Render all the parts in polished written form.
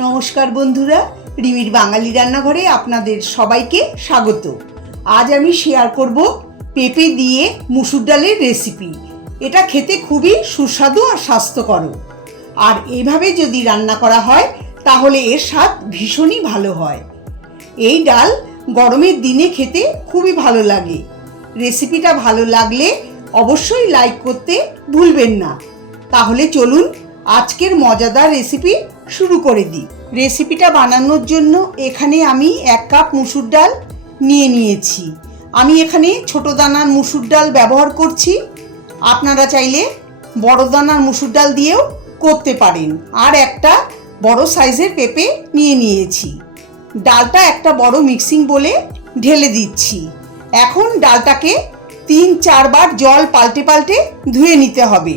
নমস্কার বন্ধুরা, রিমির বাঙালি রান্নাঘরে আপনাদের সবাইকে স্বাগত। আজ আমি শেয়ার করব পেঁপে দিয়ে মুসুর ডালের রেসিপি। এটা খেতে খুবই সুস্বাদু আর স্বাস্থ্যকর, আর এইভাবে যদি রান্না করা হয় তাহলে এর স্বাদ ভীষণই ভালো হয়। এই ডাল গরমের দিনে খেতে খুবই ভালো লাগে। রেসিপিটা ভালো লাগলে অবশ্যই লাইক করতে ভুলবেন না। তাহলে চলুন আজকের মজাদার রেসিপি শুরু করে দিই। রেসিপিটা বানানোর জন্য এখানে আমি 1 কাপ মুসুর ডাল নিয়েছি। আমি এখানে ছোট দানার মুসুর ডাল ব্যবহার করছি। আপনারা চাইলে বড় দানার মুসুর ডাল দিয়েও করতে পারেন। আর একটা বড় সাইজের পেঁপে নিয়েছি। ডালটা একটা বড় মিক্সিং বোলে ঢেলে দিচ্ছি। এখন ডালটাকে 3-4 বার জল পাল্টে পাল্টে ধুয়ে নিতে হবে।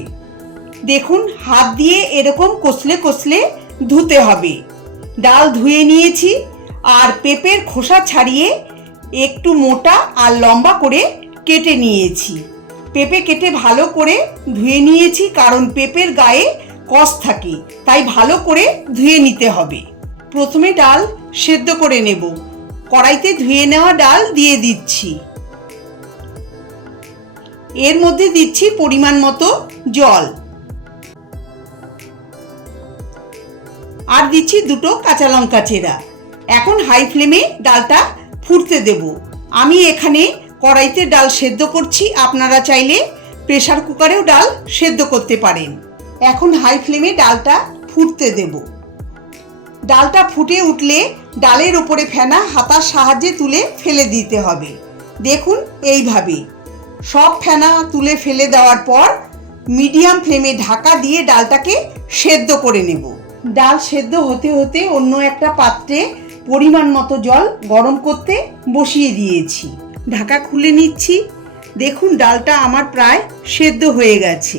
দেখুন, হাত দিয়ে এরকম কষলে কষলে ধুতে হবে। ডাল ধুয়ে নিয়েছি আর পেঁপের খোসা ছাড়িয়ে একটু মোটা আর লম্বা করে কেটে নিয়েছি। পেঁপে কেটে ভালো করে ধুয়ে নিয়েছি, কারণ পেঁপের গায়ে কষ থাকে, তাই ভালো করে ধুয়ে নিতে হবে। প্রথমে ডাল সেদ্ধ করে নেব। কড়াইতে ধুয়ে নেওয়া ডাল দিয়ে দিচ্ছি। এর মধ্যে দিচ্ছি পরিমাণ মতো জল, আর দিচ্ছি 2 কাঁচা লঙ্কা চেরা। এখন হাই ফ্লেমে ডালটা ফুটতে দেব। আমি এখানে কড়াইতে ডাল সেদ্ধ করছি, আপনারা চাইলে প্রেসার কুকারেও ডাল সেদ্ধ করতে পারেন। এখন হাই ফ্লেমে ডালটা ফুটতে দেব। ডালটা ফুটে উঠলে ডালের ওপরে ফেনা হাতার সাহায্যে তুলে ফেলে দিতে হবে। দেখুন, এইভাবে সব ফেনা তুলে ফেলে দেওয়ার পর মিডিয়াম ফ্লেমে ঢাকা দিয়ে ডালটাকে সেদ্ধ করে নেব। ডাল সেদ্ধ হতে হতে অন্য একটা পাত্রে পরিমাণ মতো জল গরম করতে বসিয়ে দিয়েছি। ঢাকা খুলে নিচ্ছি। দেখুন, ডালটা আমার প্রায় সেদ্ধ হয়ে গেছে।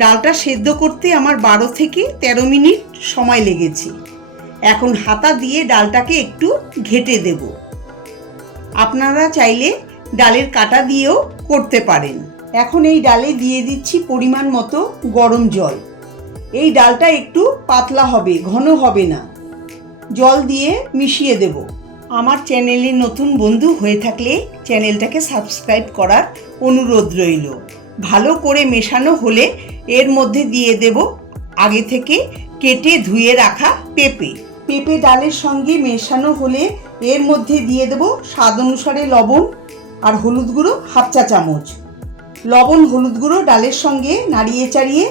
ডালটা সেদ্ধ করতে আমার 12 থেকে 13 মিনিট সময় লেগেছে। এখন হাতা দিয়ে ডালটাকে একটু ঘেঁটে দেব। আপনারা চাইলে ডালের কাটা দিয়েও করতে পারেন। এখন এই ডালে দিয়ে দিচ্ছি পরিমাণ মতো গরম জল। এই ডালটা একটু পাতলা হবে, ঘন হবে না। জল দিয়ে মিশিয়ে দেব। আমার চ্যানেলে নতুন বন্ধু হয়ে থাকলে চ্যানেলটাকে সাবস্ক্রাইব করার অনুরোধ রইল। ভালো করে মেশানো হলে এর মধ্যে দিয়ে দেব আগে থেকে কেটে ধুয়ে রাখা পেঁপে। পেঁপে ডালের সঙ্গে মেশানো হলে এর মধ্যে দিয়ে দেব স্বাদ অনুসারে লবণ আর হলুদ গুঁড়ো 1/2 চা চামচ। লবণ হলুদ গুঁড়ো ডালের সঙ্গে নাড়িয়ে চাড়িয়ে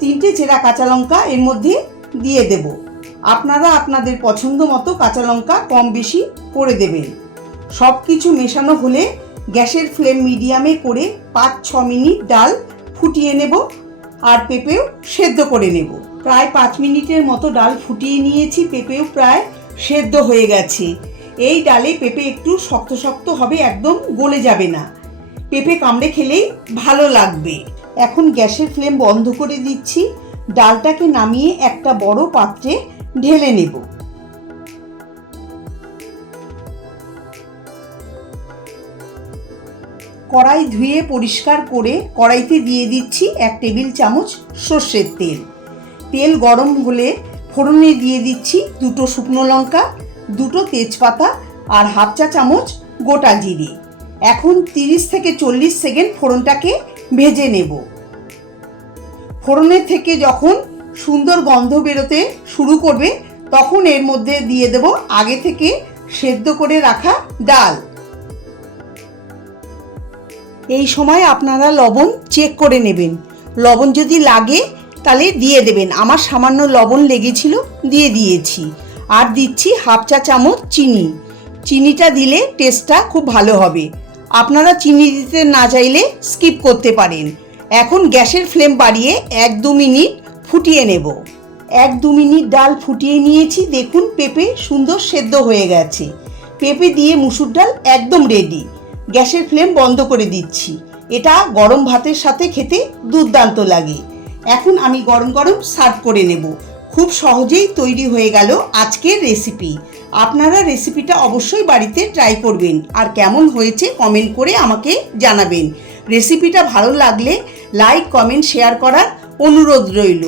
3টে চেরা কাঁচা লঙ্কা এর মধ্যে দিয়ে দেব। আপনারা আপনাদের পছন্দ মতো কাঁচা লঙ্কা কম বেশি করে দেবেন। সব কিছু মেশানো হলে গ্যাসের ফ্লেম মিডিয়ামে করে 5-6 মিনিট ডাল ফুটিয়ে নেব আর পেঁপেও সেদ্ধ করে নেব। প্রায় 5 মিনিটের মতো ডাল ফুটিয়ে নিয়েছি। পেঁপেও প্রায় সেদ্ধ হয়ে গেছে। এই ডালে পেঁপে একটু শক্ত শক্ত হবে, একদম গলে যাবে না। পেঁপে কামড়ে খেলেই ভালো লাগবে। এখন গ্যাসের ফ্লেম বন্ধ করে দিচ্ছি। ডালটাকে নামিয়ে একটা বড় পাত্রে ঢেলে নেব। কড়াই ধুয়ে পরিষ্কার করে কড়াইতে দিয়ে দিচ্ছি 1 টেবিল চামচ সর্ষের তেল। তেল গরম হলে ফোড়নে দিয়ে দিচ্ছি 2টো শুকনো লঙ্কা, 2টো তেজপাতা আর 1/2 চা চামচ গোটা জিরে। এখন 30 থেকে 40 সেকেন্ড ফোড়নটাকে ভেজে নেব। ফোড়নের থেকে যখন সুন্দর গন্ধ বেরোতে শুরু করবে তখন এর মধ্যে দিয়ে দেব আগে থেকে সেদ্ধ করে রাখা ডাল। এই সময় আপনারা লবণ চেক করে নেবেন। লবণ যদি লাগে তাহলে দিয়ে দেবেন। আমার সামান্য লবণ লেগেছিল, দিয়ে দিয়েছি। আর দিচ্ছি 1/2 চা চামচ চিনি। চিনিটা দিলে টেস্টটা খুব ভালো হবে। আপনারা চিনি দিতে না চাইলে স্কিপ করতে পারেন। এখন গ্যাসের ফ্লেম বাড়িয়ে 1-2 মিনিট ফুটিয়ে নেব। 1-2 মিনিট ডাল ফুটিয়ে নিয়েছি। দেখুন, পেঁপে সুন্দর সেদ্ধ হয়ে গেছে। পেঁপে দিয়ে মুসুর ডাল একদম রেডি। গ্যাসের ফ্লেম বন্ধ করে দিচ্ছি। এটা গরম ভাতের সাথে খেতে দুর্দান্ত লাগে। এখন আমি গরম গরম সার্ভ করে নেব। খুব সহজেই তৈরি হয়ে গেল আজকের রেসিপি। আপনারা রেসিপিটা অবশ্যই বাড়িতে ট্রাই করবেন, আর কেমন হয়েছে কমেন্ট করে আমাকে জানাবেন। রেসিপিটা ভালো লাগলে লাইক, কমেন্ট, শেয়ার করার অনুরোধ রইল।